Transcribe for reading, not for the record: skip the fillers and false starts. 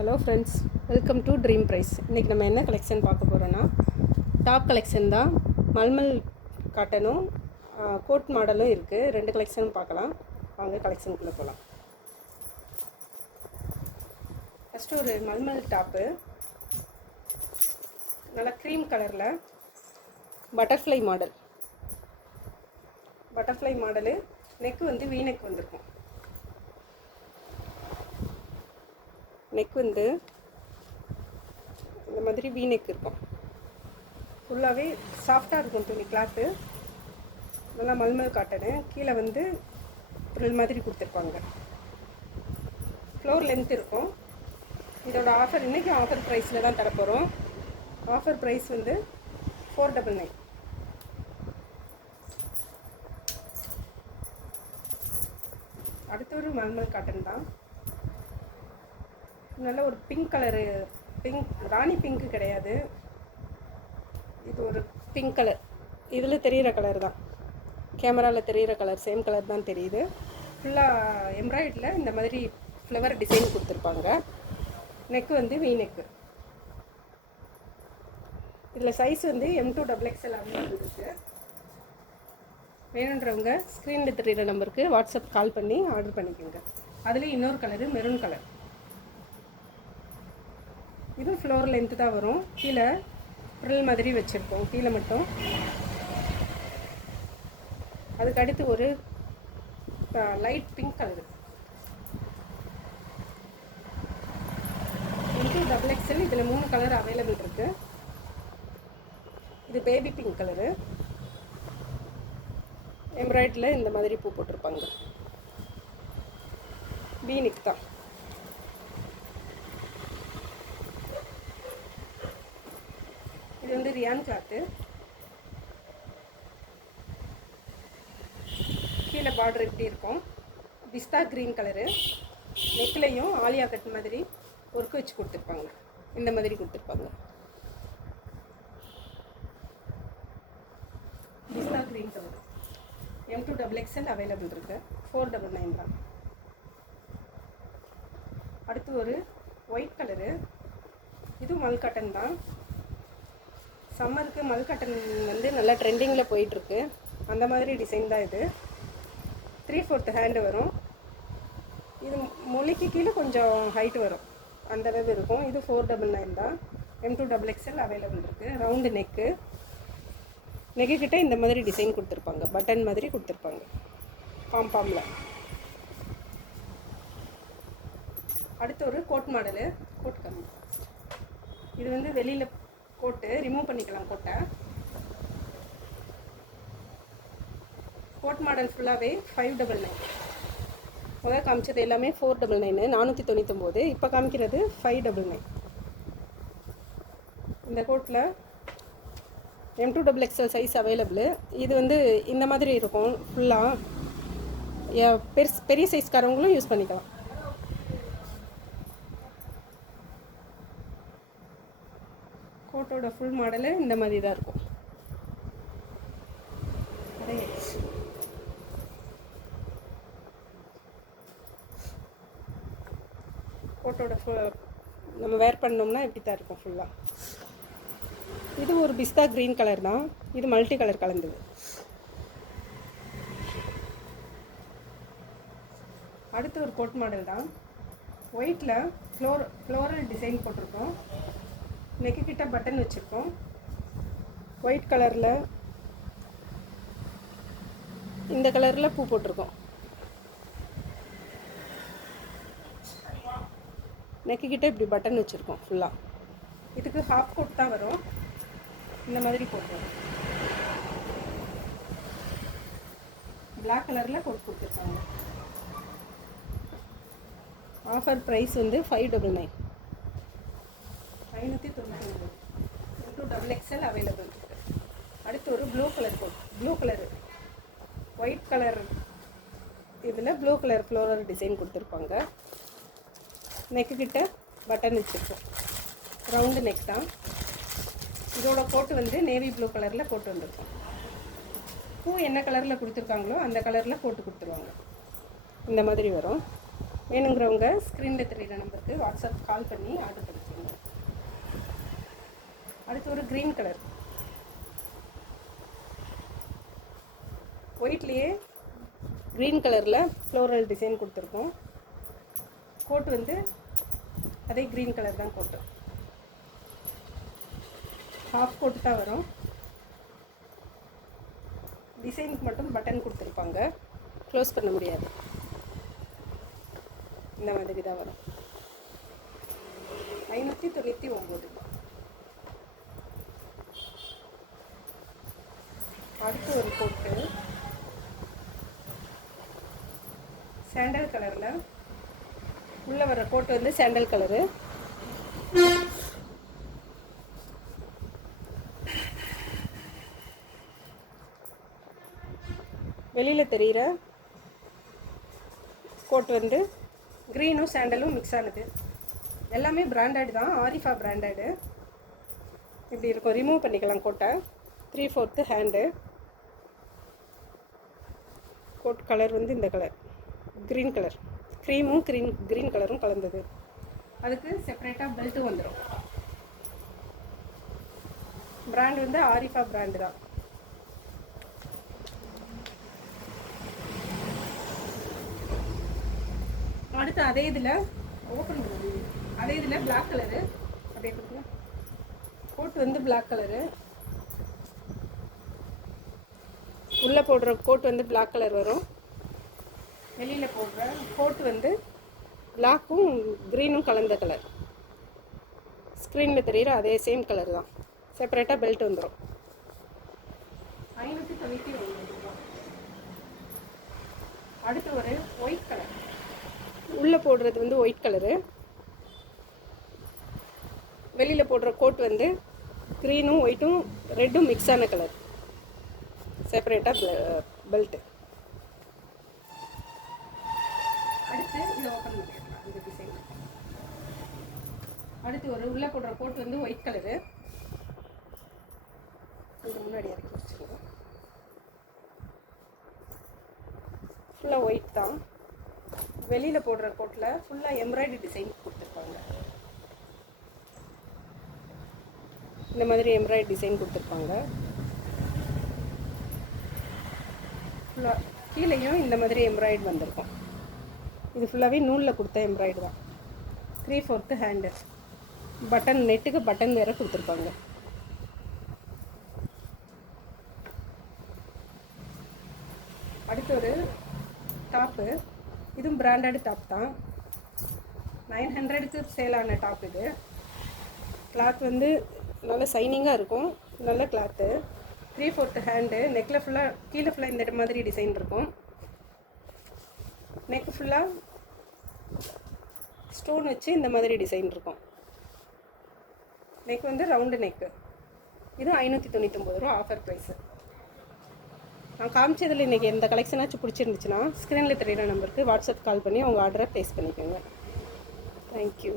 Hello friends, welcome to Dream Price. இன்றைக்கி நம்ம என்ன கலெக்ஷன் பார்க்க போகிறோன்னா டாப் கலெக்ஷன் தான். மல்மல் காட்டனும் கோட் மாடலும் இருக்குது. ரெண்டு கலெக்ஷனும் பார்க்கலாம். வாங்க கலெக்ஷனுக்குள்ளே போகலாம். ஃபஸ்ட்டு ஒரு மல்மல் டாப்பு, நல்லா க்ரீம் கலரில் பட்டர்ஃப்ளை மாடலு. நெக்கு வந்து வீ நெக் வந்திருக்கும். நெக் வந்து இந்த மாதிரி வீ நெக் இருக்கும். ஃபுல்லாகவே சாஃப்டாக இருக்கும் துணி, கிளாத்து நல்லா மல்மல் காட்டனு. கீழே வந்து ஃப்ரில் மாதிரி கொடுத்துருப்பாங்க. ஃப்ளோர் லென்த் இருக்கும். இதோட ஆஃபர் இன்றைக்கி ஆஃபர் ப்ரைஸில் தான் தரப்போகிறோம். ஆஃபர் ப்ரைஸ் வந்து 499. அடுத்த ஒரு மல்மல் காட்டன் தான். நல்ல ஒரு பிங்க் கலரு, ராணி பிங்க்கு கிடையாது, இது ஒரு பிங்க் கலர். இதில் தெரிகிற கலர் தான், கேமராவில் தெரிகிற கலர், சேம் கலர் தான் தெரியுது. ஃபுல்லாக எம்ப்ராய்டரியில் இந்த மாதிரி ஃப்ளவர் டிசைன் கொடுத்துருப்பாங்க. நெக்கு வந்து வீ நெக்கு. இதில் சைஸ் வந்து M2XXL இருக்குது. வேணுன்றவங்க ஸ்க்ரீனில் தெரிகிற நம்பருக்கு வாட்ஸ்அப் கால் பண்ணி ஆர்டர் பண்ணிக்கோங்க. அதுலேயும் இன்னொரு கலரு மெரூன் கலர். இது ஃப்ளோர் லென்த்து தான் வரும். கீழே ஃப்ரில் மாதிரி வச்சுருக்கோம் கீழே மட்டும். அதுக்கு அடுத்து ஒரு லைட் பிங்க் கலரு, M2XXL. இதில் 3 கலர் அவைலபிள் இருக்குது. இது பேபி பிங்க் கலரு. எம்ப்ராய்டரியில் இந்த மாதிரி பூ போட்டிருப்பாங்க. வீ நெக் தான். இது வந்து ரியான் கிளாத்து. கீழே பார்டர் எப்படி இருக்கும், பிஸ்தா க்ரீன் கலரு. நெக்லையும் ஆலியா கட் மாதிரி ஒர்க் வச்சு கொடுத்துருப்பாங்க. இந்த மாதிரி கொடுத்துருப்பாங்க. பிஸ்தா க்ரீன் கலர் M2XXL அவைலபிள் இருக்குது. 499 தான். அடுத்து ஒரு ஒயிட் கலரு. இது மல் காட்டன் தான். சம்மருக்கு மல் காட்டன் வந்து நல்லா ட்ரெண்டிங்கில் போயிட்டுருக்கு. அந்த மாதிரி டிசைன் தான் இது. 3/4 ஹேண்டு வரும். இது மொழிக்கு கீழே கொஞ்சம் ஹைட் வரும், அந்த அளவு இருக்கும். இது 499 தான். M2XXL அவைலபிள் இருக்குது. Round neck. நெக்குக்கிட்ட இந்த மாதிரி டிசைன் கொடுத்துருப்பாங்க, பட்டன் மாதிரி கொடுத்துருப்பாங்க பாம்பாமில். அடுத்து ஒரு கோட் மாடலு, கோட் கம்மி. இது வந்து வெளியில் கோட்டு ரிமூவ் பண்ணிக்கலாம். கோட் மாடல் ஃபுல்லாகவே 599. முதல் காமிச்சது எல்லாமே 499, 499. இப்போ காமிக்கிறது 599. இந்த கோட்டில் M2XXL சைஸ் அவைலபிள். இது வந்து இந்த மாதிரி இருக்கும். ஃபுல்லாக பெரிய சைஸ்காரவங்களும் யூஸ் பண்ணிக்கலாம். கோட்டோட ஃபுல் மாடலு இந்த மாதிரி தான் இருக்கும். கோட்டோட நம்ம வேர் பண்ணோம்னா இப்படி தான் இருக்கும் ஃபுல்லாக. இது ஒரு பிஸ்தா க்ரீன் கலர் தான். இது மல்டி கலர் கலந்தது. அடுத்து ஒரு கோட் மாடல் தான். ஒயிட்டில் ஃப்ளோரல் டிசைன் போட்டிருக்கோம். நெக்கு கிட்ட பட்டன் வச்சுருக்கோம். ஒயிட் கலரில் இந்த கலரில் பூ போட்டிருக்கோம். நெக்கு கிட்ட இப்படி பட்டன் வச்சுருக்கோம் ஃபுல்லாக. இதுக்கு ஹாஃப் கோட் தான் வரும். இந்த மாதிரி போட்டுருவோம். பிளாக் கலரில் கோட் கொடுத்துருக்காங்க. ஆஃபர் ப்ரைஸ் வந்து 599. 599. M2XXL அவைலபிள் இருக்குது. அடுத்து ஒரு blue colour coat. Blue colour, white colour. இதில் ப்ளூ கலர் ஃப்ளோரல் டிசைன் கொடுத்துருப்பாங்க. நெக்கு கிட்ட பட்டன் வச்சுருக்கோம். ரவுண்டு நெக் தான். இதோட கோட்டு வந்து நேவி ப்ளூ கலரில் கோட்டு வந்துருக்கும். பூ என்ன கலரில் கொடுத்துருக்காங்களோ அந்த கலரில் கோட்டு கொடுத்துருவாங்க. இந்த மாதிரி வரும். வேணுங்கிறவங்க ஸ்க்ரீனில் தெரியுற நம்பருக்கு வாட்ஸ்அப் கால் பண்ணி ஆர்டர் பண்ணிக்கோங்க. அடுத்து ஒரு க்ரீன் கலர், ஒயிட்லேயே க்ரீன் கலரில் ஃப்ளோரல் டிசைன் கொடுத்துருக்கோம். கோட் வந்து அதே க்ரீன் கலர் தான் கோட்டு, ஹாஃப் கோட்டு தான் வரும். டிசைனுக்கு மட்டும் பட்டன் கொடுத்துருப்பாங்க, க்ளோஸ் பண்ண முடியாது. இந்த மாதிரி தான் வரும். 599. அடுத்து ஒரு கோட்டு சாண்டல் கலரில், உள்ளே வர கோட்டு வந்து சாண்டல் கலரு. வெளியில் தெரிகிற கோட் வந்து க்ரீனும் சாண்டலும் மிக்ஸ் ஆனது. எல்லாமே பிராண்டட் தான், ஆரிஃபா பிராண்டடு. இப்படி இருக்கும், ரிமூவ் பண்ணிக்கலாம் கோட்டை. 3/4 ஹேண்டு. கோட் கலர் வந்து இந்த கலர், க்ரீன் கலர், க்ரீமும் க்ரீன் கலரும் கலந்தது. அதுக்கு செப்பரேட்டாக பெல்ட்டு வந்துடும். பிராண்ட் வந்து ஆரிஃபா பிராண்டு தான். அடுத்து அதே இதில் ஓப்பன் பண்ணுவோம். அதே இதில் பிளாக் கலரு, அப்படியே கொடுங்க. கோட் வந்து பிளாக் கலரு, உள்ளே போடுற கோட் வந்து பிளாக் கலர் வரும். வெளியில் போடுற கோட் வந்து பிளாக்கும் க்ரீனும் கலந்த கலர். ஸ்க்ரீனில் தெரிகிற அதே சேம் கலர் தான், செப்பரேட்டாக பெல்ட் வந்துடும். 599. அடுத்து ஒரு ஒயிட் கலர், உள்ளே போடுறது வந்து ஒயிட் கலரு, வெளியில் போடுற கோட் வந்து க்ரீனும் ஒயிட்டும் ரெட்டும் மிக்ஸ் ஆன கலர், செப்பரேட்டாக பெல்ட்டு. அடுத்து இதை ஓப்பன் பண்ணிடலாம், இந்த டிசைன். அடுத்து ஒரு உள்ளே போடுற கோட் வந்து ஒயிட் கலரு, இது முன்னாடி இறக்கி வச்சுருக்கோம். ஃபுல்லாக ஒயிட் தான். வெளியில் போடுற கோட்டில் ஃபுல்லாக எம்ப்ராய்டரி டிசைன் கொடுத்துருப்பாங்க. இந்த மாதிரி எம்ப்ராய்டரி டிசைன் கொடுத்துருப்பாங்க. ஃபுல்லாக கீழேயும் இந்த மாதிரி எம்ப்ராய்டு வந்திருக்கும். இது ஃபுல்லாகவே நூலில் கொடுத்த எம்ப்ராய்டு தான். 3/4 ஹேண்டு. பட்டன், நெட்டுக்கு பட்டன் வேறு கொடுத்துருப்பாங்க. அடுத்து ஒரு டாப்பு, இதுவும் பிராண்டட் டாப் தான். 900க்கு சேல் ஆன டாப் இது. கிளாத் வந்து நல்ல சைனிங்காக இருக்கும், நல்ல கிளாத்து. 3/4 ஹேண்டு. நெக்கில் ஃபுல்லாக, கீழே ஃபுல்லாக இந்த மாதிரி டிசைன் இருக்கும். நெக்கு ஃபுல்லாக ஸ்டோன் வச்சு இந்த மாதிரி டிசைன் இருக்கும். நெக் வந்து ரவுண்டு நெக்கு. இது 599 ரூபா, ஆஃபர் ப்ரைஸு. நான் காமிச்சதில் இன்றைக்கி எந்த கலெக்ஷனாச்சும் பிடிச்சிருந்துச்சுன்னா ஸ்க்ரீனில் தெரியுற நம்பருக்கு வாட்ஸ்அப் கால் பண்ணி உங்கள் ஆர்டரை ப்ளேஸ் பண்ணிக்கோங்க. தேங்க்யூ.